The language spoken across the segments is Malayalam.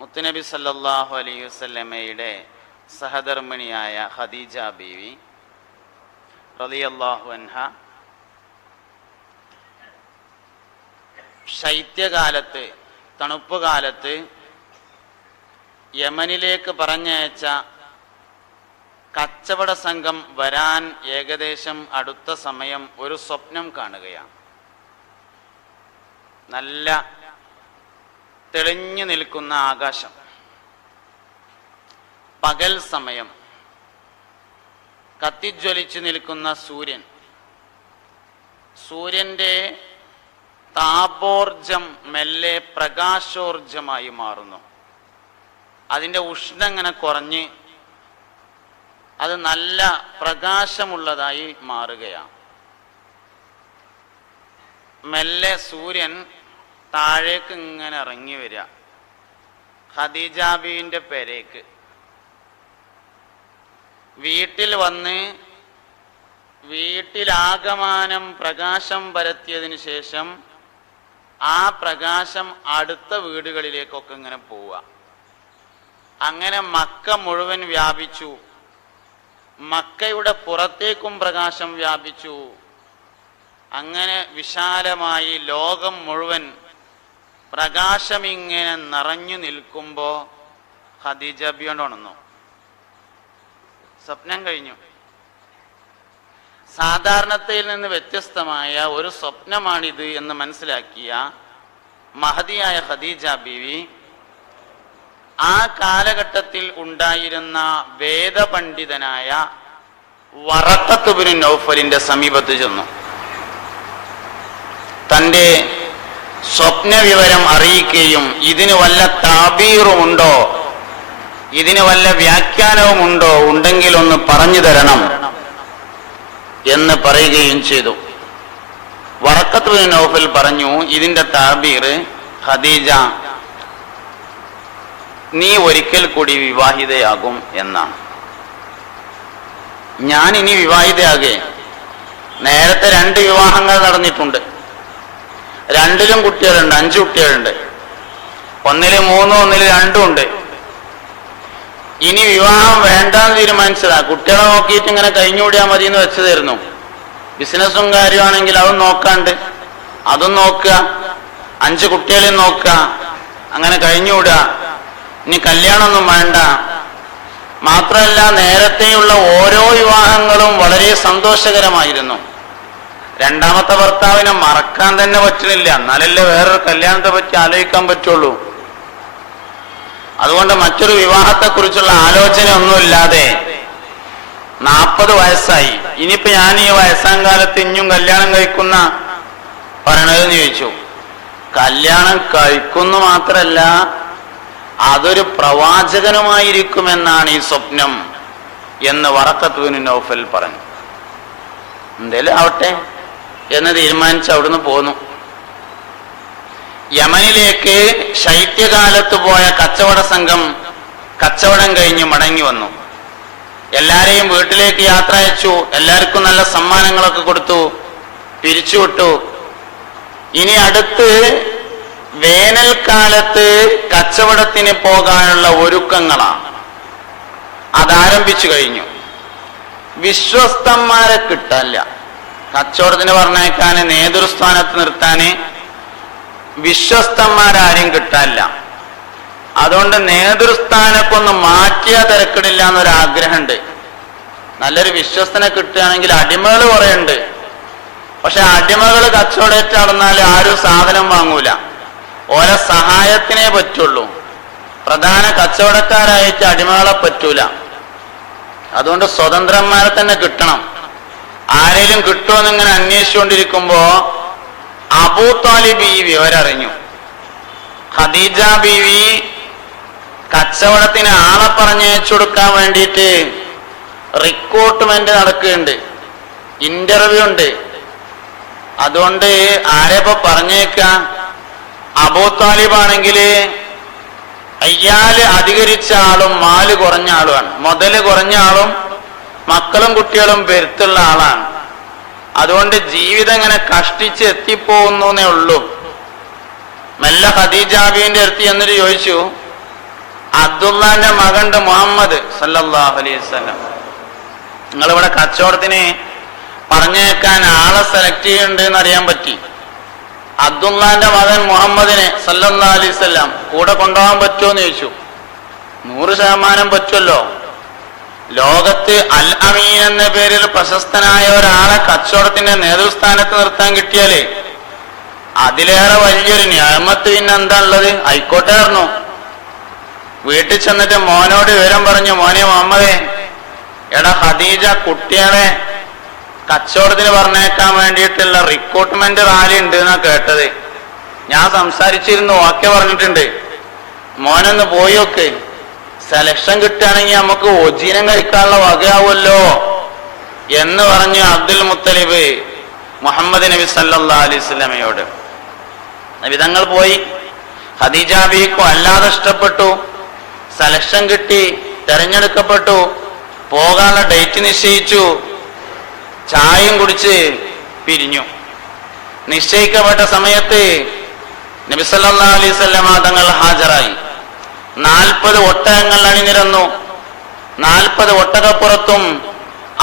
മുത്തുനബി സല്ലല്ലാഹു അലൈഹി വസല്ലമയുടെ സഹധർമ്മിണിയായ ഖദീജ ബീവി റളിയല്ലാഹു അൻഹ ശൈത്യകാലത്ത്, തണുപ്പ് കാലത്ത് യമനിലേക്ക് പറഞ്ഞയച്ച കച്ചവട സംഘം വരാൻ ഏകദേശം അടുത്ത സമയം ഒരു സ്വപ്നം കാണുകയാണ്. നല്ല തെളിഞ്ഞു നിൽക്കുന്ന ആകാശം, പകൽ സമയം, കത്തിജ്വലിച്ചു നിൽക്കുന്ന സൂര്യൻ, സൂര്യന്റെ താപോർജം മെല്ലെ പ്രകാശോർജമായി മാറുന്നു. അതിൻ്റെ ഉഷ്ണം ഇങ്ങനെ കുറഞ്ഞ് അത് നല്ല പ്രകാശമുള്ളതായി മാറുകയാണ്. മെല്ലെ സൂര്യൻ താഴേക്ക് ഇങ്ങനെ ഇറങ്ങി വരിക ഖദീജ ബീവിന്റെ പേരേക്ക്. വീട്ടിൽ വന്ന് വീട്ടിലാകമാനം പ്രകാശം പരത്തിയതിന് ശേഷം ആ പ്രകാശം അടുത്ത വീടുകളിലേക്കൊക്കെ ഇങ്ങനെ പോവുക. അങ്ങനെ മക്ക മുഴുവൻ വ്യാപിച്ചു. മക്കയുടെ പുറത്തേക്കും പ്രകാശം വ്യാപിച്ചു. അങ്ങനെ വിശാലമായി ലോകം മുഴുവൻ പ്രകാശം ഇങ്ങനെ നിറഞ്ഞു നിൽക്കുമ്പോൾ ഖദീജ ബീവി ഉണർന്നു. സ്വപ്നം കഴിഞ്ഞു. സാധാരണതയിൽ നിന്ന് വ്യത്യസ്തമായ ഒരു സ്വപ്നമാണിത് എന്ന് മനസ്സിലാക്കിയ മഹദിയായ ഖദീജ ബീവി ആ കാലഘട്ടത്തിൽ ഉണ്ടായിരുന്ന വേദപണ്ഡിതനായ വറഖത്ത് ഇബ്നു നൗഫലിന്റെ സമീപത്ത് ചെന്നു. തൻ്റെ സ്വപ്ന വിവരം അറിയിക്കുകയും ഇതിന് വല്ല താബീറുമുണ്ടോ, ഇതിന് വല്ല വ്യാഖ്യാനവുമുണ്ടോ, ഉണ്ടെങ്കിൽ ഒന്ന് പറഞ്ഞു തരണം എന്ന് പറയുകയും ചെയ്തു. വറഖത്ത് ഇബ്നു നൗഫൽ പറഞ്ഞു, ഇതിന്റെ താബീർ, ഖദീജ നീ ഒരിക്കൽ കൂടി വിവാഹിതയാകും എന്നാണ്. ഞാൻ ഇനി വിവാഹിതയാകെ. നേരത്തെ 2 വിവാഹങ്ങൾ നടന്നിട്ടുണ്ട്. 2ലും കുട്ടികളുണ്ട്, 5 കുട്ടികളുണ്ട്. 1-ല് 3, 1-ല് 2 ഉണ്ട്. ഇനി വിവാഹം വേണ്ടാന്ന് തീരുമാനിച്ചതാ. കുട്ടികളെ നോക്കിയിട്ട് ഇങ്ങനെ കഴിഞ്ഞുകൂടിയാൽ മതി എന്ന് വെച്ചതായിരുന്നു. ബിസിനസ്സും കാര്യമാണെങ്കിൽ അതും നോക്കാണ്ട് അതും നോക്കുക, 5 കുട്ടികളെയും നോക്കുക, അങ്ങനെ കഴിഞ്ഞുകൂടുക. ഇനി കല്യാണമൊന്നും വേണ്ട. മാത്രമല്ല, നേരത്തെയുള്ള ഓരോ വിവാഹങ്ങളും വളരെ സന്തോഷകരമായിരുന്നു. 2ാമത്തെ ഭർത്താവിനെ മറക്കാൻ തന്നെ പറ്റുന്നില്ല. എന്നാലല്ലേ വേറൊരു കല്യാണത്തെ പറ്റി ആലോചിക്കാൻ പറ്റുള്ളൂ. അതുകൊണ്ട് മറ്റൊരു വിവാഹത്തെക്കുറിച്ചുള്ള ആലോചന ഒന്നുമില്ലാതെ 40 വയസ്സായി. ഇനിയിപ്പോ ഞാൻ ഈ വയസ്സാം കാലത്ത് ഇനിയും കല്യാണം കഴിക്കുന്ന പറയണതെന്ന് ചോദിച്ചു. കല്യാണം കഴിക്കുന്നു മാത്രല്ല, അതൊരു പ്രവാചകനുമായിരിക്കുമെന്നാണ് ഈ സ്വപ്നം എന്ന് വറഖത്ത് ഇബ്നു നൗഫൽ പറഞ്ഞു. എന്തേലും ആവട്ടെ എന്ന് തീരുമാനിച്ച് അവിടുന്ന് പോന്നു. യമനിലേക്ക് ശൈത്യകാലത്ത് പോയ കച്ചവട സംഘം കച്ചവടം കഴിഞ്ഞ് മടങ്ങി വന്നു. എല്ലാരെയും വീട്ടിലേക്ക് യാത്ര അയച്ചു. എല്ലാവർക്കും നല്ല സമ്മാനങ്ങളൊക്കെ കൊടുത്തു, പിരിച്ചുവിട്ടു. ഇനി അടുത്ത് വേനൽക്കാലത്ത് കച്ചവടത്തിന് പോകാനുള്ള ഒരുക്കങ്ങളാണ്. അതാരംഭിച്ചു കഴിഞ്ഞു. വിശ്വസ്തന്മാരെ കിട്ടാനില്ല. കച്ചവടത്തിന് പറഞ്ഞേക്കാൻ, നേതൃസ്ഥാനത്ത് നിർത്താന് വിശ്വസ്തന്മാരാരും കിട്ടാനില്ല. അതുകൊണ്ട് നേതൃസ്ഥാനൊക്കെ ഒന്ന് മാറ്റിയാൽ തിരക്കിടില്ല എന്നൊരാഗ്രഹമുണ്ട്. നല്ലൊരു വിശ്വസ്തനെ കിട്ടുകയാണെങ്കിൽ അടിമകൾ കുറേ ഉണ്ട്. പക്ഷെ അടിമകൾ കച്ചവടേറ്റ് നടന്നാൽ ആരും സാധനം വാങ്ങൂല. ഓരോ സഹായത്തിനേ പറ്റുള്ളൂ. പ്രധാന കച്ചവടക്കാരായിട്ട് അടിമകളെ പറ്റൂല. അതുകൊണ്ട് സ്വതന്ത്രന്മാരെ തന്നെ കിട്ടണം. ആരെങ്കിലും കിട്ടുമെന്നിങ്ങനെ അന്വേഷിച്ചുകൊണ്ടിരിക്കുമ്പോ അബൂ താലിബ് ഈ വിവരറിഞ്ഞു. ഖദീജ ബീവി കച്ചവടത്തിന് ആളെ പറഞ്ഞയച്ചു കൊടുക്കാൻ വേണ്ടിയിട്ട് റിക്രൂട്ട്മെന്റ് നടക്കുന്നുണ്ട്, ഇന്റർവ്യൂ ഉണ്ട്. അതുകൊണ്ട് ആരെപ്പോ പറഞ്ഞേക്ക? അബൂ താലിബ് ആണെങ്കിൽ അയ്യാല് അധികരിച്ച ആളും മാല് കുറഞ്ഞ ആളുമാണ്. മുതല് കുറഞ്ഞ ആളും മക്കളും കുട്ടികളും പെരുത്തുള്ള ആളാണ്. അതുകൊണ്ട് ജീവിതം ഇങ്ങനെ കഷ്ടിച്ച് എത്തിപ്പോകുന്നേ ഉള്ളൂ. മെല്ലെ ഖദീജ ബീവിന്റെ അടുത്ത് എന്നിട്ട് ചോദിച്ചു, അബ്ദുള്ളാന്റെ മകണ്ട് മുഹമ്മദ് സല്ലല്ലാഹു അലൈഹി വസല്ലം. നിങ്ങളിവിടെ കച്ചവടത്തിന് പറഞ്ഞേക്കാൻ ആളെ സെലക്ട് ചെയ്യുന്നുണ്ട് എന്ന് അറിയാൻ പറ്റി. അബ്ദുള്ളാന്റെ മകൻ മുഹമ്മദിനെ സല്ലല്ലാഹു അലൈഹി വസല്ലം കൂടെ കൊണ്ടുപോകാൻ പറ്റുമോ എന്ന് ചോദിച്ചു. 100% പറ്റുമല്ലോ. ലോകത്ത് അൽ അമീൻ എന്ന പേരിൽ പ്രശസ്തനായ ഒരാളെ കച്ചവടത്തിന്റെ നേതൃസ്ഥാനത്ത് നിർത്താൻ കിട്ടിയാലേ അതിലേറെ വലിയൊരു നിഅമത്ത് പിന്നെ എന്താ ഉള്ളത്? ആയിക്കോട്ടെ പറഞ്ഞു. വീട്ടിൽ ചെന്നിട്ട് മോനോട് വിവരം പറഞ്ഞു, മോനെ മുഹമ്മദേ, എടാ ഖദീജ കുട്ടികളെ കച്ചവടത്തിന് പറഞ്ഞേക്കാൻ വേണ്ടിയിട്ടുള്ള റിക്രൂട്ട്മെന്റ് റാലി ഉണ്ട് എന്നാ കേട്ടത്. ഞാൻ സംസാരിച്ചിരുന്നു, ഓക്കെ പറഞ്ഞിട്ടുണ്ട്. മോനൊന്ന് പോയി നോക്ക്, സെലക്ഷൻ കിട്ടുകയാണെങ്കിൽ നമുക്ക് ഒജീനം കഴിക്കാനുള്ള വകയാവുമല്ലോ എന്ന് പറഞ്ഞു അബ്ദുൽ മുത്തലിബ് മുഹമ്മദ് നബി സല്ലല്ലാഹു അലൈഹി വസല്ലമയോട്. നബിതങ്ങൾ പോയി. ഖദീജ ബീവിക്ക് വല്ലാതെ ഇഷ്ടപ്പെട്ടു. സെലക്ഷൻ കിട്ടി, തെരഞ്ഞെടുക്കപ്പെട്ടു. പോകാനുള്ള ഡേറ്റ് നിശ്ചയിച്ചു. ചായയും കുടിച്ച് പിരിഞ്ഞു. നിശ്ചയിക്കപ്പെട്ട സമയത്ത് നബി സല്ലല്ലാഹു അലൈഹി വസല്ലമ തങ്ങൾ ഹാജരായി. 40 ഒട്ടകങ്ങൾ അണിനിരന്നു. 40 ഒട്ടകപ്പുറത്തും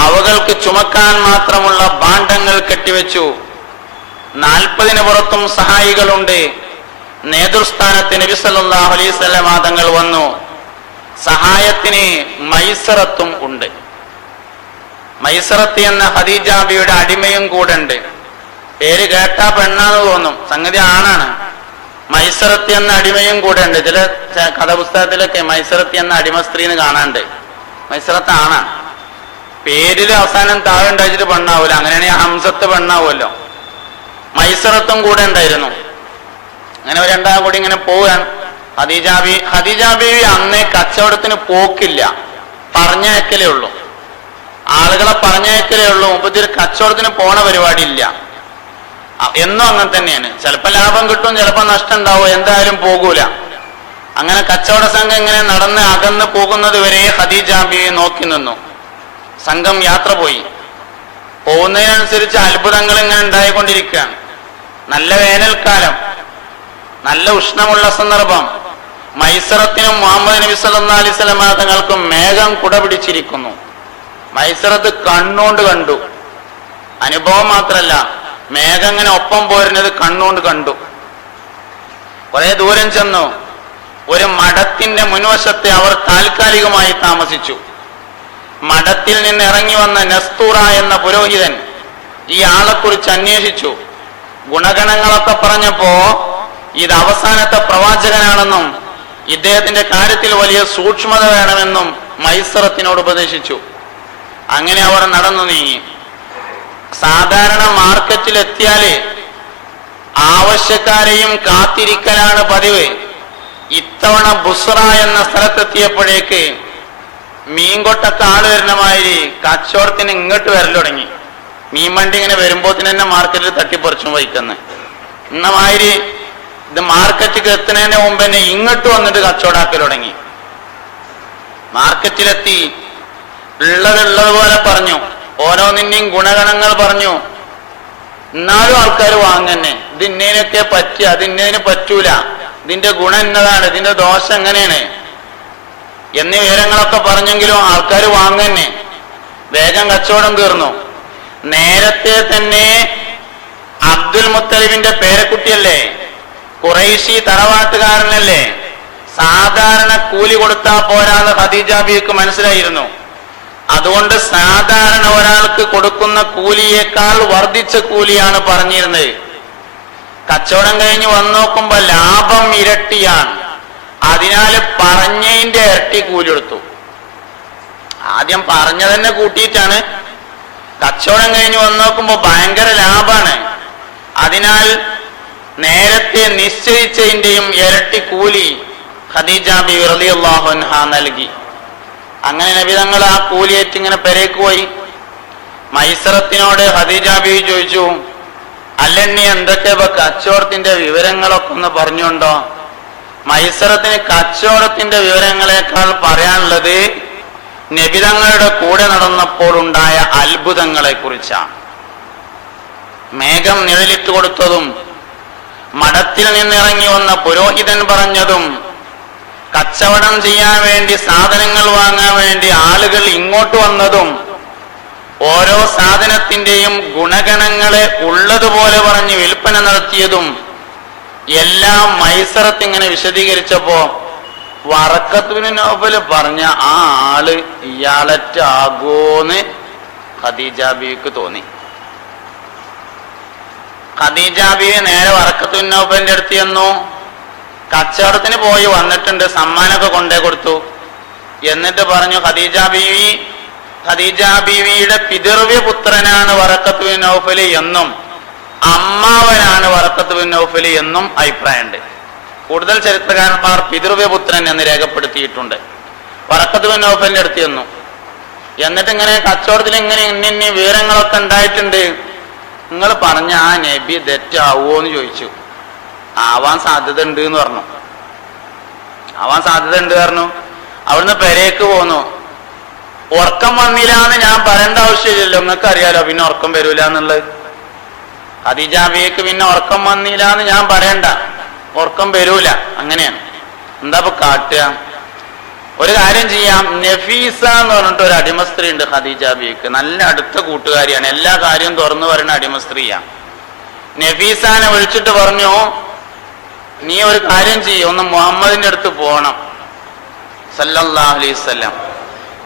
അവകൾക്ക് ചുമക്കാൻ മാത്രമുള്ള ഭാണ്ഡങ്ങൾ കെട്ടിവെച്ചു. 40 പുറത്തും സഹായികളുണ്ട്. നേതൃസ്ഥാനത്ത് നബി സല്ലല്ലാഹു അലൈഹി വസല്ലമ തങ്ങൾ വന്നു. സഹായത്തിന് മൈസറത്തും ഉണ്ട്. മൈസറത്ത് എന്ന ഖദീജ ബിയുടെ അടിമയും കൂടെ ഉണ്ട്. പേര് കേട്ടാ പെണ്ണാന്ന് തോന്നും, സംഗതി ആണാണ്. മൈസറത്ത് എന്ന അടിമയും കൂടെ ഉണ്ട്. ചില കഥാപുസ്തകത്തിലൊക്കെ മൈസറത്ത് എന്ന അടിമ സ്ത്രീന്ന് കാണാണ്ട്. മൈസറത്ത് ആണാണ്. പേരിൽ അവസാനം താഴെ ഉണ്ടായിട്ട് പെണ്ണാവൂല. അങ്ങനെയാണെങ്കിൽ ഹംസത്ത് പെണ്ണാവുമല്ലോ. മൈസറത്തും കൂടെ ഉണ്ടായിരുന്നു. അങ്ങനെ രണ്ടാം കൂടി ഇങ്ങനെ പോവുകയാണ്. ഖദീജ ബീവി അന്നേ കച്ചവടത്തിന് പോക്കില്ല, പറഞ്ഞയക്കലേ ഉള്ളൂ. ആളുകളെ പറഞ്ഞയക്കലേ ഉള്ളൂ. മുപ്പത്തിയൊരു കച്ചവടത്തിന് പോണ പരിപാടി ഇല്ല. എന്നും അങ്ങനെ തന്നെയാണ്. ചിലപ്പോൾ ലാഭം കിട്ടും, ചിലപ്പോൾ നഷ്ടം ഉണ്ടാവും, എന്തായാലും പോകൂല. അങ്ങനെ കച്ചവട സംഘം ഇങ്ങനെ നടന്ന് അകന്ന് പോകുന്നത് വരെ ഖദീജ ബീവി നോക്കി നിന്നു. സംഘം യാത്ര പോയി. പോകുന്നതിനനുസരിച്ച് അത്ഭുതങ്ങൾ ഇങ്ങനെ ഉണ്ടായിക്കൊണ്ടിരിക്കുകയാണ്. നല്ല വേനൽക്കാലം, നല്ല ഉഷ്ണമുള്ള സന്ദർഭം. മൈസറത്തിനും മുഹമ്മദ് നബി സല്ലല്ലാഹു അലൈഹി വസല്ലമ തങ്ങൾക്കും മേഘം കുട പിടിച്ചിരിക്കുന്നു. മൈസറത്ത് കണ്ണുകൊണ്ട് കണ്ടു. അനുഭവം മാത്രല്ല, മേഘം ഇങ്ങനെ ഒപ്പം പോരുന്നത് കണ്ണുകൊണ്ട് കണ്ടു. കുറെ ദൂരം ചെന്നു. ഒരു മഠത്തിന്റെ മുൻവശത്തെ അവർ താൽക്കാലികമായി താമസിച്ചു. മഠത്തിൽ നിന്ന് ഇറങ്ങി വന്ന നസ്തൂറ എന്ന പുരോഹിതൻ ഈ ആളെക്കുറിച്ച് അന്വേഷിച്ചു. ഗുണഗണങ്ങളൊക്കെ പറഞ്ഞപ്പോ ഇത് അവസാനത്തെ പ്രവാചകനാണെന്നും ഇദ്ദേഹത്തിന്റെ കാര്യത്തിൽ വലിയ സൂക്ഷ്മത വേണമെന്നും മൈസറത്തിനോട് ഉപദേശിച്ചു. അങ്ങനെ അവർ നടന്നു നീങ്ങി. സാധാരണ മാർക്കറ്റിലെത്തിയാല് ആവശ്യക്കാരെയും കാത്തിരിക്കലാണ് പതിവ്. ഇത്തവണ ബുസ്ര എന്ന സ്ഥലത്തെത്തിയപ്പോഴേക്ക് മീൻകൊട്ടൊക്കെ ആള് വരുന്ന മാതിരി കച്ചവടത്തിന് ഇങ്ങോട്ട് വരൽ തുടങ്ങി. മീൻ വണ്ടി ഇങ്ങനെ വരുമ്പോത്തിന് തന്നെ മാർക്കറ്റിൽ തട്ടിപ്പറിച്ചും വഹിക്കുന്നത്. ഇന്ന മാതിരി ഇത് മാർക്കറ്റിൽ എത്തുന്നതിന് മുമ്പ് തന്നെ ഇങ്ങോട്ട് വന്നിട്ട് കച്ചവടാക്കൽ തുടങ്ങി. മാർക്കറ്റിലെത്തി. ഉള്ളതുപോലെ പറഞ്ഞു. ഓരോന്നിന്റെയും ഗുണഗണങ്ങൾ പറഞ്ഞു. എന്നാലും ആൾക്കാർ വാങ്ങന്നെ. ഇത് ഇന്നതിനൊക്കെ പറ്റുക, അത് ഇന്നതിന് പറ്റൂല, ഇതിന്റെ ഗുണം എന്നതാണ്, ഇതിന്റെ ദോഷം എങ്ങനെയാണ് എന്നീ വിവരങ്ങളൊക്കെ പറഞ്ഞെങ്കിലും ആൾക്കാർ വാങ്ങന്നെ. വേഗം കച്ചവടം തീർന്നു. നേരത്തെ തന്നെ അബ്ദുൽ മുത്തലിബിന്റെ പേരക്കുട്ടിയല്ലേ, ഖുറൈശി തറവാട്ടുകാരനല്ലേ, സാധാരണ കൂലി കൊടുത്താൽ പോരാന്ന് ഖദീജ ബീവിക്ക് മനസ്സിലായിരുന്നു. അതുകൊണ്ട് സാധാരണ ഒരാൾക്ക് കൊടുക്കുന്ന കൂലിയേക്കാൾ വർദ്ധിച്ച കൂലിയാണ് പറഞ്ഞിരുന്നത്. കച്ചവടം കഴിഞ്ഞ് വന്നു നോക്കുമ്പോ ലാഭം ഇരട്ടിയാണ്. അതിനാൽ പറഞ്ഞതിന്റെ ഇരട്ടി കൂലി കൊടുത്തു. ആദ്യം പറഞ്ഞതന്നെ കൂട്ടിയിട്ടാണ്. കച്ചവടം കഴിഞ്ഞ് വന്നു നോക്കുമ്പോ ഭയങ്കര ലാഭാണ്. അതിനാൽ നേരത്തെ നിശ്ചയിച്ചതിന്റെയും ഇരട്ടി കൂലി ഖദീജ ബീവി റളിയല്ലാഹു അൻഹാ നൽകി. അങ്ങനെ നബി തങ്ങൾ ആ കൂലിയേറ്റ് ഇങ്ങനെ പെരേക്ക് പോയി. മൈസറത്തിനോട് ഖദീജ ബീവി ചോദിച്ചു, അല്ലെണ്ണി എന്തൊക്കെ കച്ചവടത്തിന്റെ വിവരങ്ങളൊക്കെ ഒന്ന് പറഞ്ഞുണ്ടോ? മൈസറത്തിന് കച്ചവടത്തിന്റെ വിവരങ്ങളെക്കാൾ പറയാനുള്ളത് നബി തങ്ങളുടെ കൂടെ നടന്നപ്പോൾ ഉണ്ടായ അത്ഭുതങ്ങളെ കുറിച്ചാണ്. മേഘം നിഴലിട്ട് കൊടുത്തതും മഠത്തിൽ നിന്നിറങ്ങി വന്ന പുരോഹിതൻ പറഞ്ഞതും കച്ചവടം ചെയ്യാൻ വേണ്ടി, സാധനങ്ങൾ വാങ്ങാൻ വേണ്ടി ആളുകൾ ഇങ്ങോട്ട് വന്നതും ഓരോ സാധനത്തിന്റെയും ഗുണഗണങ്ങളെ ഉള്ളതുപോലെ പറഞ്ഞ് വിൽപ്പന നടത്തിയതും എല്ലാം മൈസറത്ത് ഇങ്ങനെ വിശദീകരിച്ചപ്പോ വറക്കത്ത് ബിൻ നൗഫൽ പറഞ്ഞ ആ ആള് ഇയാളറ്റാകോന്ന് ഖദീജ ബീവിക്ക് തോന്നി. ഖദീജ ബീവി നേരെ വറക്കത്ത് ബിൻ നൗഫലിന്റെ അടുത്ത് ചെന്നു. കച്ചവടത്തിന് പോയി വന്നിട്ടുണ്ട്, സമ്മാനമൊക്കെ കൊണ്ടേ കൊടുത്തു. എന്നിട്ട് പറഞ്ഞു, ഖദീജ ബീവിയുടെ പിതൃവ്യ പുത്രനാണ് വറക്കത്ത് ബിൻ നൗഫൽ എന്നും അമ്മാവനാണ് വറക്കത്ത് ബിൻ നൗഫൽ എന്നും അഭിപ്രായമുണ്ട്. കൂടുതൽ ചരിത്രകാരന്മാർ പിതൃവ്യ പുത്രൻ എന്ന് രേഖപ്പെടുത്തിയിട്ടുണ്ട്. വറക്കത്ത് ബിൻ നൗഫലിന്റെ അടുത്ത് ചെന്നു. എന്നിട്ട് ഇങ്ങനെ കച്ചവടത്തിൽ ഇങ്ങനെ ഇന്ന വിവരങ്ങളൊക്കെ ഉണ്ടായിട്ടുണ്ട്, നിങ്ങൾ പറഞ്ഞ ആ നബി തെറ്റാവോ എന്ന് ചോദിച്ചു. ആവാൻ സാധ്യത ഉണ്ട് എന്ന് പറഞ്ഞു. അവിടുന്ന് പെരേക്ക് പോന്നു. ഉറക്കം വന്നില്ല എന്ന് ഞാൻ പറയേണ്ട ആവശ്യമില്ലല്ലോ, നിങ്ങൾക്ക് അറിയാലോ പിന്നെ ഉറക്കം വരൂല എന്നുള്ളത്. ഖദീജ ബീവിക്ക് പിന്നെ ഉറക്കം വന്നില്ല എന്ന് ഞാൻ പറയണ്ട, ഉറക്കം വരൂല. അങ്ങനെയാണ്. എന്താ ഇപ്പൊ കാട്ടുക? ഒരു കാര്യം ചെയ്യാം. നഫീസ എന്ന് പറഞ്ഞിട്ട് ഒരു അടിമ സ്ത്രീ ഉണ്ട് ഖദീജ ബീവിക്ക്, നല്ല അടുത്ത കൂട്ടുകാരിയാണ്, എല്ലാ കാര്യവും തുറന്നു പറയുന്ന അടിമ സ്ത്രീയാണ്. നഫീസാനെ വിളിച്ചിട്ട് പറഞ്ഞു, നീ ഒരു കാര്യം ചെയ്യും, ഒന്ന് മുഹമ്മദിന്റെ അടുത്ത് പോകണം സല്ലല്ലാഹു അലൈഹി വസല്ലം,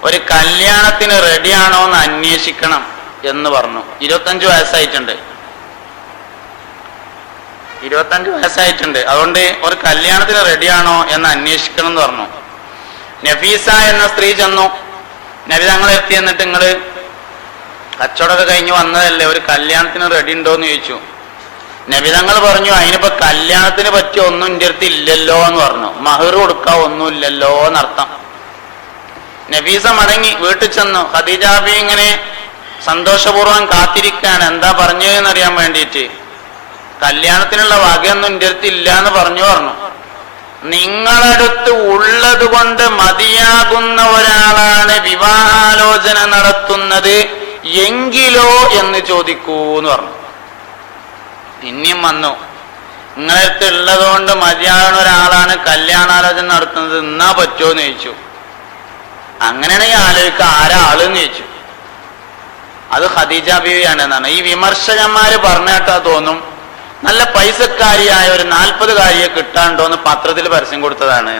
ഒരു കല്യാണത്തിന് റെഡിയാണോ എന്ന് അന്വേഷിക്കണം എന്ന് പറഞ്ഞു. 25 വയസ്സായിട്ടുണ്ട്, അതുകൊണ്ട് ഒരു കല്യാണത്തിന് റെഡിയാണോ എന്ന് അന്വേഷിക്കണം എന്ന് പറഞ്ഞു. നഫീസ എന്ന സ്ത്രീ ചെന്നു. നബി തങ്ങൾ എത്തി. എന്നിട്ട് നിങ്ങള് കച്ചവടമൊക്കെ കഴിഞ്ഞ് വന്നതല്ലേ, ഒരു കല്യാണത്തിന് റെഡി ഉണ്ടോ എന്ന് ചോദിച്ചു. നബി തങ്ങൾ പറഞ്ഞു, അതിനിപ്പോ കല്യാണത്തിന് പറ്റിയ ഒന്നും എൻ്റെ അടുത്ത് ഇല്ലല്ലോ എന്ന് പറഞ്ഞു. മഹർ കൊടുക്കാൻ ഒന്നുമില്ലല്ലോ എന്നർത്ഥം. നഫീസ മടങ്ങി വീട്ടിൽ ചെന്നു. ഖദീജ ബീവി ഇങ്ങനെ സന്തോഷപൂർവ്വം കാത്തിരിക്കാണ്, എന്താ പറഞ്ഞതെന്നറിയാൻ വേണ്ടിയിട്ട്. കല്യാണത്തിനുള്ള വകയൊന്നും എൻ്റെ അടുത്ത് ഇല്ല എന്ന് പറഞ്ഞു. നിങ്ങളടുത്ത് ഉള്ളത് കൊണ്ട് മതിയാകുന്ന ഒരാളാണ് വിവാഹാലോചന നടത്തുന്നത് എങ്കിലോ എന്ന് ചോദിക്കൂ എന്ന് പറഞ്ഞു. പിന്നെയും വന്നു, നിങ്ങളടുത്ത് ഉള്ളത് കൊണ്ട് മതിയാകുന്ന ഒരാളാണ് കല്യാണാലോചന നടത്തുന്നത്, എന്നാ പറ്റുമോ എന്ന് ചോദിച്ചു. അങ്ങനെയാണെങ്കിൽ ആലോചിക്കുക, ആരാളെന്ന് ചോദിച്ചു. അത് ഖദീജ ബീവിയാണ് എന്നാണ്. ഈ വിമർശകന്മാര് പറഞ്ഞേട്ടാ തോന്നും നല്ല പൈസക്കാരിയായ ഒരു 40 കാരിയെ കിട്ടാണ്ടോ എന്ന് പത്രത്തിൽ പരസ്യം കൊടുത്തതാണ്.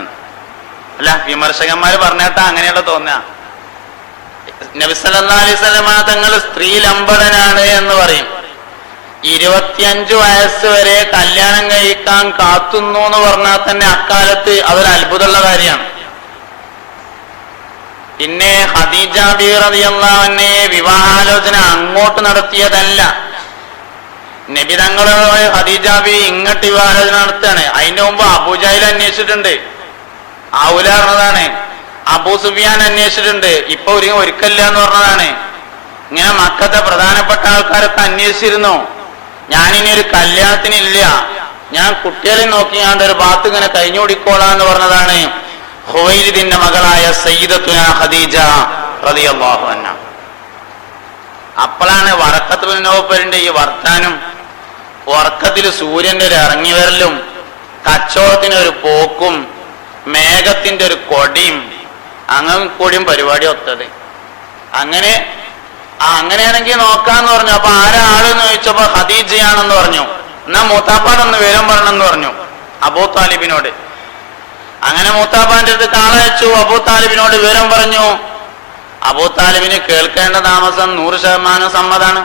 അല്ല, വിമർശകന്മാര് പറഞ്ഞേട്ടാ അങ്ങനെയുള്ള തോന്നുക. നബി സല്ലല്ലാഹു അലൈഹി വസല്ലം തങ്ങൾ സ്ത്രീ ലംബടനാണ് എന്ന് പറയും. 25 വയസ്സ് വരെ കല്യാണം കഴിക്കാൻ കാത്തുന്നു എന്ന് പറഞ്ഞാൽ തന്നെ അക്കാലത്ത് അതൊരു അത്ഭുതമുള്ള കാര്യമാണ്. പിന്നെ ഖദീജ ബീവി റളിയല്ലാഹു അൻഹയെ വിവാഹാലോചന അങ്ങോട്ട് നടത്തിയതല്ല. നബി തങ്ങളോട് ഖദീജ ബീവി ഇങ്ങോട്ട് വിവാഹാലോചന നടത്തുകയാണ്. അതിന്റെ മുമ്പ് അബൂജഹൽ അന്വേഷിച്ചിട്ടുണ്ട്, ആവൂല പറഞ്ഞതാണ്. അബൂ സുഫിയാൻ അന്വേഷിച്ചിട്ടുണ്ട്, ഇപ്പൊ ഒരിക്കല്ല എന്ന് പറഞ്ഞതാണ്. ഇങ്ങനെ മക്കത്തെ പ്രധാനപ്പെട്ട ആൾക്കാരൊക്കെ അന്വേഷിച്ചിരുന്നു. ഞാനിനി ഒരു കല്യാണത്തിനില്ല, ഞാൻ കുട്ടികളെ നോക്കിയാണ്ട് ഒരു ഭാഗത്ത് ഇങ്ങനെ കഴിഞ്ഞു കൂടിക്കോളാന്ന് പറഞ്ഞതാണ് ഖുവൈലിദിന്റെ മകളായ സയ്യിദത്തുനാ ഖദീജ റളിയല്ലാഹു അൻഹ. അപ്പോഴാണ് വറക്കത്ത് ബിൻ നൗഫലിന്റെ ഈ വർത്താനം, ഉറക്കത്തിൽ സൂര്യന്റെ ഒരു ഇറങ്ങി വരലും കച്ചവടത്തിനൊരു പോക്കും മേഘത്തിന്റെ ഒരു കൊടിയും അങ്ങനെ കൂടിയും പരിപാടി ഒത്തത്. അങ്ങനെയാണെങ്കിൽ നോക്കാന്ന് പറഞ്ഞു. അപ്പൊ ആരാളെന്ന് ചോദിച്ചപ്പോ ഖദീജയാണെന്ന് പറഞ്ഞു. എന്നാ മൂത്താപ്പാടൊന്ന് വിവരം പറയണമെന്ന് പറഞ്ഞു അബൂ താലിബിനോട്. അങ്ങനെ മൂത്താപ്പാന്റെ അടുത്ത് കാളയച്ചു. അബൂ താലിബിനോട് വിവരം പറഞ്ഞു. അബൂ താലിബിന് കേൾക്കേണ്ട താമസം 100% സമ്മതാണ്,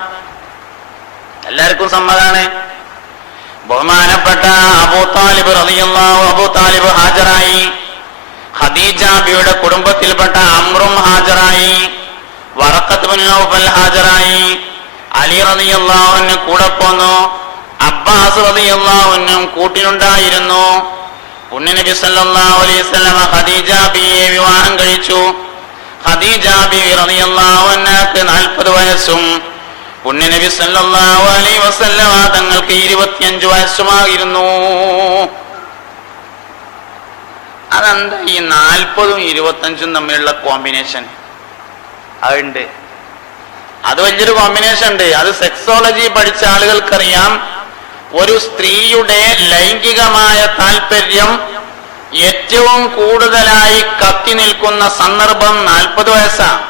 എല്ലാവർക്കും സമ്മതാണ്. ബഹുമാനപ്പെട്ട അബൂ താലിബ് റളിയല്ലാഹു അബൂ താലിബ് ഹാജരായി. ഖദീജ ബിയുടെ കുടുംബത്തിൽപ്പെട്ട അംറും ഹാജരായി. വറഖത്ത് ബിൻ നൗഫൽ ഹാജരായി. അലി റളിയല്ലാഹു അൻഹു കൂടെ പോന്നു. അബ്ബാസ് റളിയല്ലാഹു അൻഹു കൂട്ടിനുണ്ടായിരുന്നു. പുണ്യനബി സല്ലല്ലാഹു അലൈഹി വസല്ലം ഖദീജ ബിയെ വിവാഹം കഴിച്ചു. ഖദീജ ബിവി റളിയല്ലാഹു അൻഹക്ക് 40 വയസ്സും പുണ്യനബി സല്ലല്ലാഹു അലൈഹി വസല്ലം തങ്ങൾക്ക് 25 വയസ്സുമായിരുന്നു. അതെന്താ ഈ 40ഉം 25ഉം തമ്മിലുള്ള കോമ്പിനേഷൻ? അതുണ്ട്, അത് വലിയൊരു കോമ്പിനേഷൻ ഉണ്ട്. അത് സെക്സോളജി പഠിച്ച ആളുകൾക്കറിയാം. ഒരു സ്ത്രീയുടെ ലൈംഗികമായ താല്പര്യം ഏറ്റവും കൂടുതലായി കത്തി നിൽക്കുന്ന സന്ദർഭം 40 വയസ്സാണ്.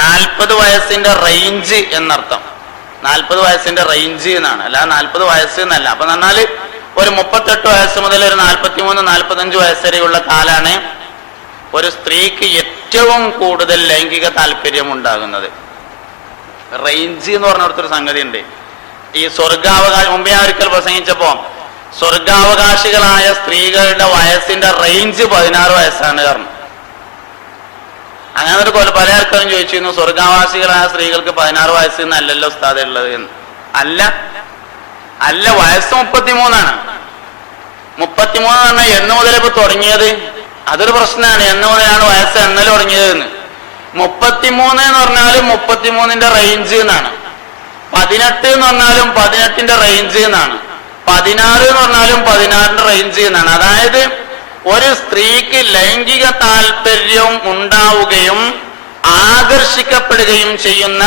40 വയസ്സിന്റെ റേഞ്ച് എന്നർത്ഥം. 40 വയസ്സിന്റെ റേഞ്ച് എന്നാണ്, അല്ല 40 വയസ്സ് എന്നല്ല. അപ്പൊ പറഞ്ഞാല് ഒരു 38 വയസ്സ് മുതൽ ഒരു 43-45 വയസ്സ് വരെയുള്ള കാലാണ് ഒരു സ്ത്രീക്ക് ഏറ്റവും കൂടുതൽ ലൈംഗിക താല്പര്യം ഉണ്ടാകുന്നത്. റേഞ്ച് എന്ന് പറഞ്ഞൊരു സംഗതി ഉണ്ട്. ഈ സ്വർഗാവകാശം മുമ്പേ ഞാൻ ഒരിക്കൽ പ്രസംഗിച്ചപ്പോ സ്വർഗാവകാശികളായ സ്ത്രീകളുടെ വയസ്സിന്റെ റേഞ്ച് 16 വയസ്സാണ് കാരണം. അങ്ങനെ ഒരു പല ആൾക്കാരും ചോദിച്ചിരുന്നു, സ്വർഗാവാസികളായ സ്ത്രീകൾക്ക് 16 വയസ്സ് എന്നല്ലല്ലോ ഉസ്താദ് ഉള്ളത് എന്ന്. അല്ല, വയസ്സ് 33. 33 എന്ന് പറഞ്ഞാൽ എന്ന് മുതൽ ഇപ്പൊ തുടങ്ങിയത്? അതൊരു പ്രശ്നമാണ്. എന്ന് മുതലാണ് വയസ്സ് എന്നല് തുടങ്ങിയത് എന്ന്. 33 എന്ന് പറഞ്ഞാലും 33ന്റെ റേഞ്ച് എന്നാണ്. 18 എന്ന് പറഞ്ഞാലും 18ന്റെ റേഞ്ച് എന്നാണ്. 16 എന്ന് പറഞ്ഞാലും 16ന്റെ റേഞ്ച് എന്നാണ്. അതായത് ഒരു സ്ത്രീക്ക് ലൈംഗിക താല്പര്യം ഉണ്ടാവുകയും ആകർഷിക്കപ്പെടുകയും ചെയ്യുന്ന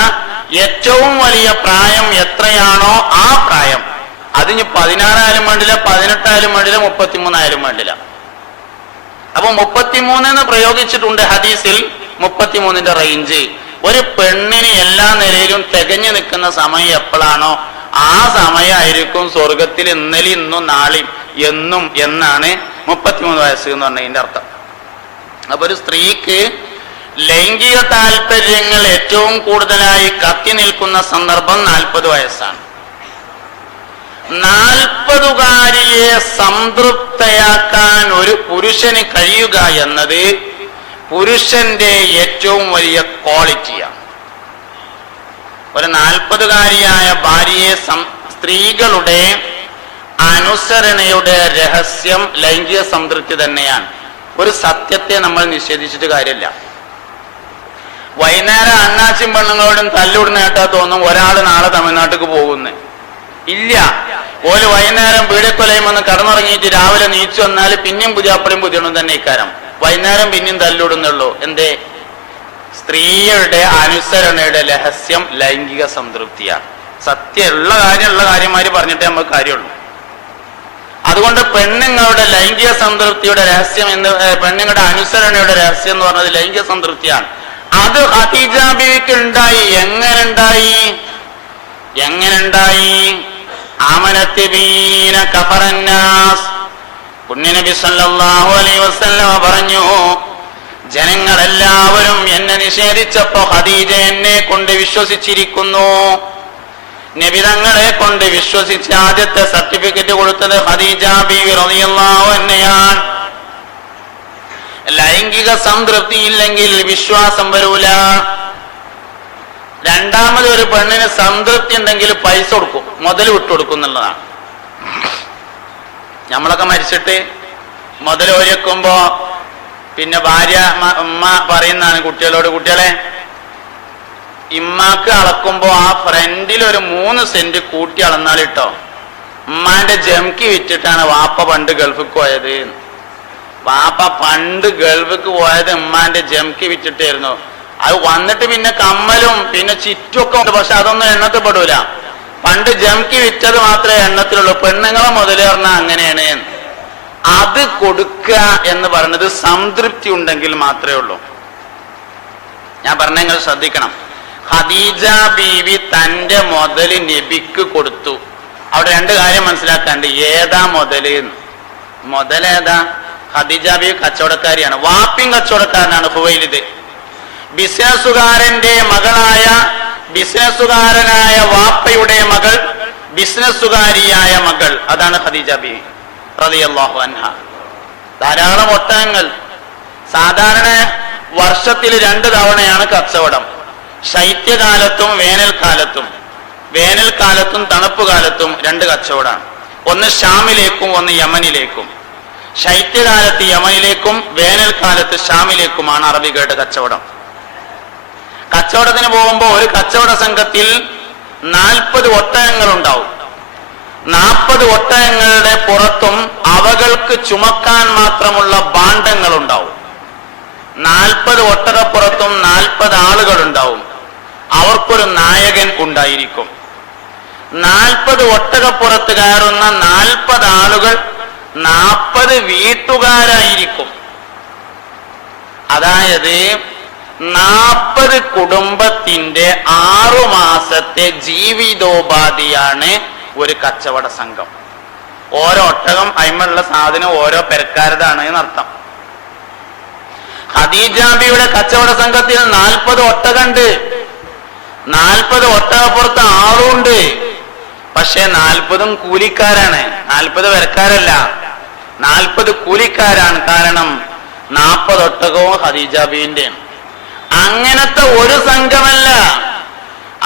ഏറ്റവും വലിയ പ്രായം എത്രയാണോ ആ പ്രായം, അതിന് 16 ആയാലും വേണ്ടില്ല, 18 ആയാലും വേണ്ടില്ല, 33 ആയാലും വേണ്ടില്ല. അപ്പൊ 33 എന്ന് പ്രയോഗിച്ചിട്ടുണ്ട് ഹദീസിൽ. 33ന്റെ റേഞ്ച്. ഒരു പെണ്ണിന് എല്ലാ നിലയിലും തികഞ്ഞു നിൽക്കുന്ന സമയം എപ്പോഴാണോ ആ സമയമായിരിക്കും സ്വർഗത്തിൽ ഇന്നലെ ഇന്നും നാളെയും എന്നും എന്നാണ് 33 വയസ്സ് എന്ന് പറഞ്ഞതിന്റെ അർത്ഥം. അപ്പൊ ഒരു സ്ത്രീക്ക് ലൈംഗിക താല്പര്യങ്ങൾ ഏറ്റവും കൂടുതലായി കത്തി നിൽക്കുന്ന സന്ദർഭം 40 വയസ്സാണ്. 40കാരിയെ സംതൃപ്തയാക്കാൻ ഒരു പുരുഷന് കഴിയുക എന്നത് പുരുഷന്റെ ഏറ്റവും വലിയ ക്വാളിറ്റിയാണ്. ഒരു 40കാരിയായ ഭാര്യയെ സ്ത്രീകളുടെ അനുസരണയുടെ രഹസ്യം ലൈംഗിക സംതൃപ്തി തന്നെയാണ്. ഒരു സത്യത്തെ നമ്മൾ നിഷേധിച്ചിട്ട് കാര്യമില്ല. വൈകുന്നേരം അണ്ണാച്ചും പെണ്ണുങ്ങളോടും തല്ലുവിടുന്ന കേട്ടാ തോന്നും ഒരാള് നാളെ തമിഴ്നാട്ടിലേക്ക് പോകുന്നേ. ഇല്ല, ഓല് വൈകുന്നേരം പീഡക്കൊലയും വന്ന് കടന്നുറങ്ങിയിട്ട് രാവിലെ നീച്ചു വന്നാൽ പിന്നെയും പുതിയാപ്പളിയും പുതിയണും തന്നെ ഇക്കാരം. വൈകുന്നേരം പിന്നെയും തല്ലുവിടുന്നുള്ളൂ. എന്തേ? സ്ത്രീയുടെ അനുസരണയുടെ രഹസ്യം ലൈംഗിക സംതൃപ്തിയാണ്. സത്യമുള്ള കാര്യന്മാര് പറഞ്ഞിട്ടേ നമുക്ക് കാര്യമുള്ളൂ. അതുകൊണ്ട് പെണ്ണുങ്ങളുടെ ലൈംഗിക സംതൃപ്തിയുടെ രഹസ്യം പെണ്ണുങ്ങളുടെ അനുസരണയുടെ രഹസ്യം എന്ന് പറഞ്ഞത് ലൈംഗിക സംതൃപ്തിയാണ്. അത് ഖദീജ ബീവിക്ക് ഉണ്ടായി. എങ്ങനെണ്ടായി? ആമനത്തിബീന കഫറന്നാസ്. പുണ്യനബി സല്ലല്ലാഹു അലൈഹി വസല്ലം പറഞ്ഞു, ജനങ്ങളെല്ലാവരും എന്നെ നിഷേധിച്ചപ്പോ ഖദീജ എന്നെ കൊണ്ട് വിശ്വസിച്ചിരിക്കുന്നു. നബി തങ്ങളെ കൊണ്ട് വിശ്വസിച്ച് ആദ്യത്തെ സർട്ടിഫിക്കറ്റ് കൊടുത്തത് ഖദീജ ബീവി റളിയല്ലാഹു അൻഹയാണ്. ലൈംഗിക സംതൃപ്തി ഇല്ലെങ്കിൽ വിശ്വാസം വരൂല. രണ്ടാമത് ഒരു പെണ്ണിന് സംതൃപ്തി ഉണ്ടെങ്കിൽ പൈസ കൊടുക്കും, മുതൽ വിട്ടുകൊടുക്കും എന്നുള്ളതാണ്. നമ്മളൊക്കെ മരിച്ചിട്ട് മുതൽ ഒരുക്കുമ്പോ പിന്നെ ഭാര്യ ഉമ്മ പറയുന്നതാണ് കുട്ടികളോട്, കുട്ടികളെ ഇമ്മാക്ക് അളക്കുമ്പോ ആ ഫ്രണ്ടിൽ ഒരു 3 സെന്റ് കൂട്ടി അളന്നാലിട്ടോ, ഉമ്മാന്റെ ജംക്കി വിറ്റിട്ടാണ് വാപ്പ പണ്ട് ഗൾഫിക്ക് പോയത്. വാപ്പ പണ്ട് ഗൾഫിക്ക് പോയത് ഉമ്മാന്റെ ജംക്കി വിറ്റിട്ടായിരുന്നു. അത് വന്നിട്ട് പിന്നെ കമ്മലും പിന്നെ ചുറ്റുമൊക്കെ ഉണ്ട്, പക്ഷെ അതൊന്നും എണ്ണത്തിൽ പെടൂല. പണ്ട് ജംക്കി വിറ്റത് മാത്രമേ എണ്ണത്തിലുള്ളൂ. പെണ്ണുങ്ങളെ മുതല് പറഞ്ഞാൽ അങ്ങനെയാണ്. അത് കൊടുക്കുക എന്ന് പറയുന്നത് സംതൃപ്തി ഉണ്ടെങ്കിൽ മാത്രമേ ഉള്ളൂ. ഞാൻ പറഞ്ഞ നിങ്ങൾ ശ്രദ്ധിക്കണം. ഖദീജ ബീവി തന്റെ മുതല് നബിക്ക് കൊടുത്തു. അവിടെ 2 കാര്യം മനസ്സിലാക്കാണ്ട്. ഏതാ മുതല്? മുതലേതാ? ഖദീജ ബീവി കച്ചവടക്കാരിയാണ്. വാപ്പിയും കച്ചവടക്കാരനാണ് ഹുവൈലിദ്. ബിസിനസ്സുകാരനായ വാപ്പയുടെ മകൾ, ബിസിനസ്സുകാരിയായ മകൾ, അതാണ് ഖദീജ ബീവി റളിയല്ലാഹു അൻഹ. ധാരാളം ഒട്ടകങ്ങൾ. സാധാരണ വർഷത്തിൽ 2 തവണയാണ് കച്ചവടം. ശൈത്യകാലത്തും വേനൽക്കാലത്തും തണുപ്പ് കാലത്തും 2 കച്ചവടമാണ്. ഒന്ന് ഷാമിലേക്കും ഒന്ന് യമനിലേക്കും. ശൈത്യകാലത്ത് യമനിലേക്കും വേനൽക്കാലത്ത് ഷാമിലേക്കുമാണ് അറബികളുടെ കച്ചവടം. കച്ചവടത്തിന് പോകുമ്പോൾ ഒരു കച്ചവട സംഘത്തിൽ 40 ഒട്ടകങ്ങൾ ഉണ്ടാവും. 40 ഒട്ടകങ്ങളുടെ പുറത്തും അവകൾക്ക് ചുമക്കാൻ മാത്രമുള്ള ഭാണ്ഡങ്ങൾ ഉണ്ടാവും. 40 ഒട്ടകപ്പുറത്തും 40 ആളുകൾ ഉണ്ടാവും. അവർക്കൊരു നായകൻ ഉണ്ടായിരിക്കും. 40 ഒട്ടകപ്പുറത്ത് കയറുന്ന 40 ആളുകൾ 40 വീട്ടുകാരായിരിക്കും. അതായത് 40 കുടുംബത്തിന്റെ 6 മാസത്തെ ജീവിതോപാധിയാണ് ഒരു കച്ചവട സംഘം. ഓരോ ഒട്ടകം അയിമുള്ള സാധനം ഓരോ പെരക്കാരതാണ് എന്നർത്ഥം. ഖദീജ ബീവിയുടെ കച്ചവട സംഘത്തിൽ 40 ഒട്ടകമുണ്ട്. 40 ഒട്ടകപ്പുറത്ത് ആളുണ്ട്. പക്ഷെ 40ഉം കൂലിക്കാരാണ്, 40 പെരക്കാരല്ല, 40 കൂലിക്കാരാണ്. കാരണം 40 ഒട്ടകവും ഖദീജ ബീവിന്റെ. അങ്ങനത്തെ ഒരു സംഘമല്ല,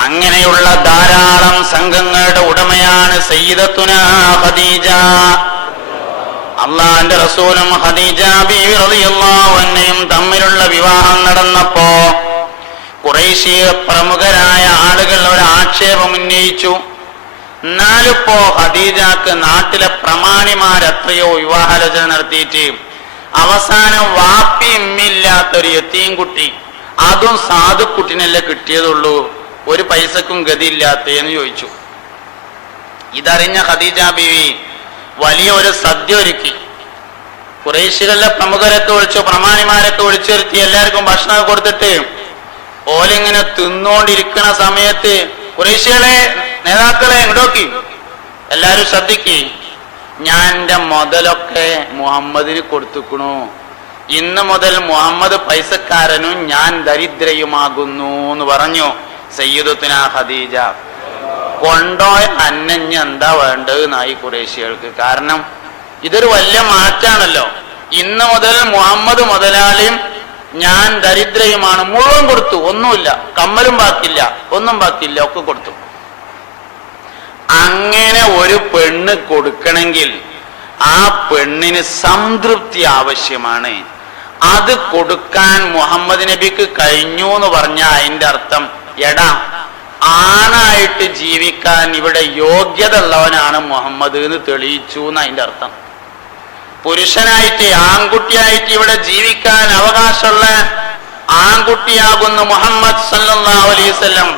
അങ്ങനെയുള്ള ധാരാളം സംഘങ്ങളുടെ ഉടമയാണ് സയ്യിദത്തുനാ ഖദീജ. അള്ളാന്റെ റസൂലും ഖദീജ ബീവി റളിയല്ലാഹു അൻഹയും തമ്മിലുള്ള വിവാഹം നടന്നപ്പോ ഖുറൈശി പ്രമുഖരായ ആളുകൾ ഒരു ആക്ഷേപം ഉന്നയിച്ചു. എന്നാലിപ്പോ ഖദീജക്ക് നാട്ടിലെ പ്രമാണിമാരെത്രയോ വിവാഹാലോചന നടത്തിയിട്ട് അവസാനം വാപ്പി ഇമ്മില്ലാത്തൊരു യതീം കുട്ടി, അതും സാധുക്കുട്ടിനല്ലേ കിട്ടിയതുള്ളൂ, ഒരു പൈസക്കും ഗതിയില്ലാത്തേന്ന് ചോദിച്ചു. ഇതറിഞ്ഞ ഖദീജ ബീവി വലിയ ഒരു സദ്യ ഒരുക്കി. ഖുറൈശികളിലെ പ്രമുഖരൊക്കെ വിളിച്ചു, പ്രമാണിമാരൊക്കെ വിളിച്ചു വരുത്തി എല്ലാവർക്കും ഭക്ഷണം കൊടുത്തിട്ട് ഓലിങ്ങനെ തിന്നോണ്ടിരിക്കുന്ന സമയത്ത് ഖുറൈശികളെ നേതാക്കളെ ഇങ്ങോക്കി എല്ലാരും ശ്രദ്ധിക്ക്, ഞാൻ എൻ്റെ മുതലൊക്കെ മുഹമ്മദിന് കൊടുത്തുക്കണു, ഇന്ന് മുതൽ മുഹമ്മദ് പൈസക്കാരനും ഞാൻ ദരിദ്രയുമാകുന്നു എന്ന് പറഞ്ഞു സയ്യിദത്തുനാ ഖദീജ. കൊണ്ടോയ അന്നഞ്ഞ് എന്താ വേണ്ടതെന്നായി ഖുറൈശികൾക്ക്. കാരണം ഇതൊരു വലിയ മാറ്റാണല്ലോ. ഇന്ന് മുതൽ മുഹമ്മദ് മുതലാളിയും ഞാൻ ദരിദ്രയുമാണ്. മുഴുവൻ കൊടുത്തു, ഒന്നുമില്ല, കമ്മലും ബാക്കില്ല, ഒന്നും ബാക്കിയില്ല, ഒക്കെ കൊടുത്തു. അങ്ങനെ ഒരു പെണ്ണ് കൊടുക്കണമെങ്കിൽ ആ പെണ്ണിന് സംതൃപ്തി ആവശ്യമാണ്. അത് കൊടുക്കാൻ മുഹമ്മദ് നബിക്ക് കഴിഞ്ഞു എന്ന് പറഞ്ഞാൽ അതിന്റെ അർത്ഥം എടാ ആണായിട്ട് ജീവിക്കാൻ ഇവിടെ യോഗ്യത ഉള്ളവനാണ് മുഹമ്മദ് എന്ന് തെളിയിച്ചു എന്ന് അതിന്റെ അർത്ഥം. പുരുഷനായിട്ട് ആൺകുട്ടിയായിട്ട് ഇവിടെ ജീവിക്കാൻ അവകാശമുള്ള ആൺകുട്ടിയാകുന്ന മുഹമ്മദ് സല്ലല്ലാഹു അലൈഹി വസല്ലം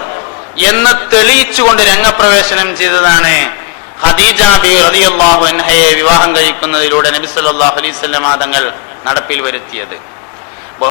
എന്ന് തെളിയിച്ചുകൊണ്ട് രംഗപ്രവേശനം ചെയ്തതാണ് ഖദീജ ബീവി റളിയല്ലാഹു അൻഹയെ വിവാഹം കഴിക്കുന്നതിലൂടെ നബി സല്ലല്ലാഹു അലൈഹി വസല്ലം തങ്ങൾ നടപ്പിൽ വരുത്തിയത്.